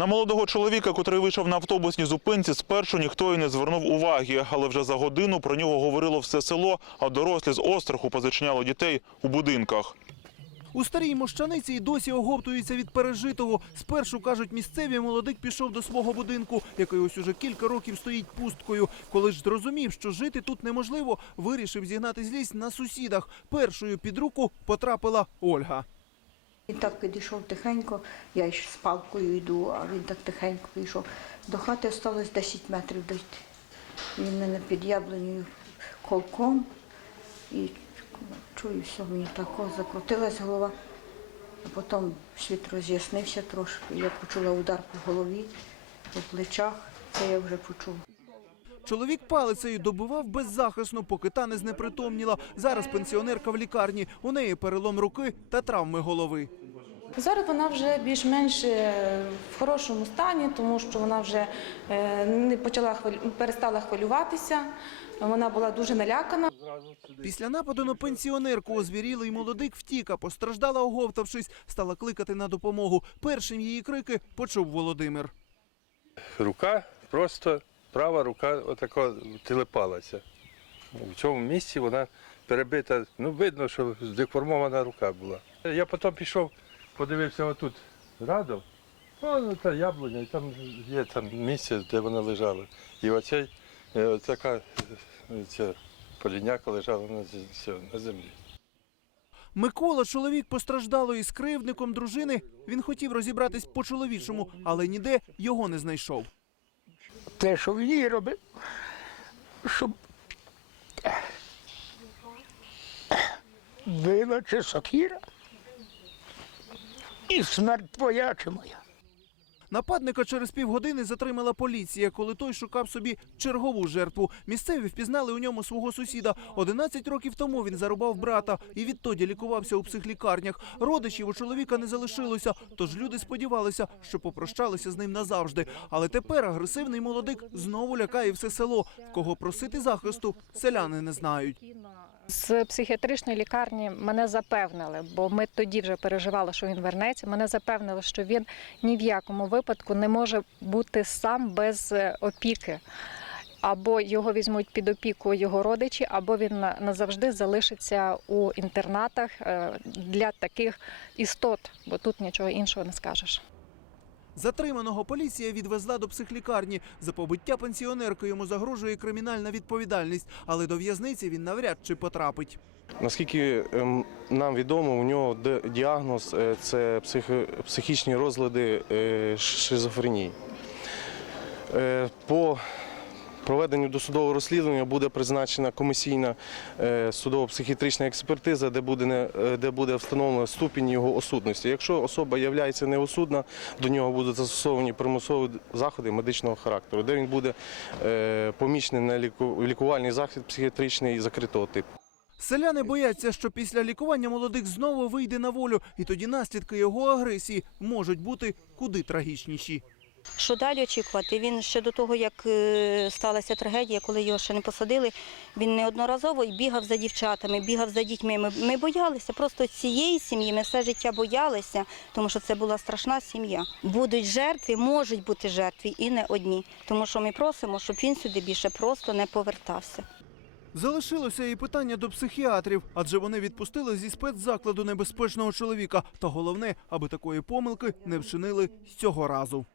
На молодого чоловіка, котрий вийшов на автобусній зупинці, спершу ніхто й не звернув уваги, але вже за годину про нього говорило все село, а дорослі з остраху позачиняло дітей у будинках. У старій мощаниці й досі оговтуються від пережитого. Спершу кажуть, місцеві молодик пішов до свого будинку, який ось уже кілька років стоїть пусткою. Коли ж зрозумів, що жити тут неможливо, вирішив зігнати злість на сусідах. Першою під руку потрапила Ольга. Він так підійшов тихенько, я ж з палкою йду, а він так тихенько підійшов. До хати осталось 10 метрів дойти. Він мене під яблунею колком і чую, все, мені тако закрутилась голова. А потім світ роз'яснився трошки. Я почула удар по голові, по плечах. Це я вже почула. Чоловік палицею добивав беззахисно, поки та не знепритомніла. Зараз пенсіонерка в лікарні. У неї перелом руки та травми голови. Зараз вона вже більш-менш е, в хорошому стані, тому що вона вже е, не почала хвилю- перестала хвилюватися. Вона була дуже налякана. Після нападу на пенсіонерку озвірілий молодик втік, а постраждала, оговтавшись, стала кликати на допомогу. Першим її крики почув Володимир. рука просто права рука отако телепалася. В цьому місці вона перебита. Ну, видно, що здеформована рука була. Я потім пішов, подивився отут радом. О, ну, та яблуня, і там є там місце, де вона лежала. І оцей, е, оцяка е, ця поліняка лежала на, на землі. Микола, чоловік постраждалої з кривдником дружини. Він хотів розібратись по-чоловічому, але ніде його не знайшов. те, що він їй робив, щоб вила чи сокіра. І смерть твоя чи моя. Нападника через півгодини затримала поліція, коли той шукав собі чергову жертву. Місцеві впізнали у ньому свого сусіда. 11 років тому він зарубав брата і відтоді лікувався у психлікарнях. Родичів у чоловіка не залишилося, тож люди сподівалися, що попрощалися з ним назавжди. Але тепер агресивний молодик знову лякає все село. В кого просити захисту, селяни не знають. З психіатричної лікарні мене запевнили, бо ми тоді вже переживали, що він вернеться. Мене запевнили, що він ні в якому випадку не може бути сам без е, опіки. Або його візьмуть під опіку його родичі, або він назавжди залишиться у інтернатах е, для таких істот, бо тут нічого іншого не скажеш. Затриманого поліція відвезла до психлікарні. За побиття пенсіонерки йому загрожує кримінальна відповідальність, але до в'язниці він навряд чи потрапить. Наскільки ем, нам відомо, у нього діагноз е, це психічні розлади е, шизофренії. Е, По проведенню досудового розслідування буде призначена комісійна е, судово-психіатрична експертиза, де буде, не- е, де буде встановлено ступінь його осудності. Якщо особа є неосудна, до нього будуть застосовані примусові заходи медичного характеру, де він буде е, помічений на ліку- лікувальний захід психіатричний закритого типу. Селяни бояться, що після лікування молодик знову вийде на волю, і тоді наслідки його агресії можуть бути куди трагічніші. Що далі очікувати? Він ще до того, як е, сталася трагедія, коли його ще не посадили, він неодноразово бігав за дівчатами, бігав за дітьми. Ми, ми боялися просто цієї сім'ї. Ми все життя боялися, тому що це була страшна сім'я. Будуть жертви, можуть бути жертви і не одні. Тому що ми просимо, щоб він сюди більше просто не повертався. Залишилося і питання до психіатрів, адже вони відпустили зі спецзакладу небезпечного чоловіка. Та головне, аби такої помилки не вчинили з цього разу.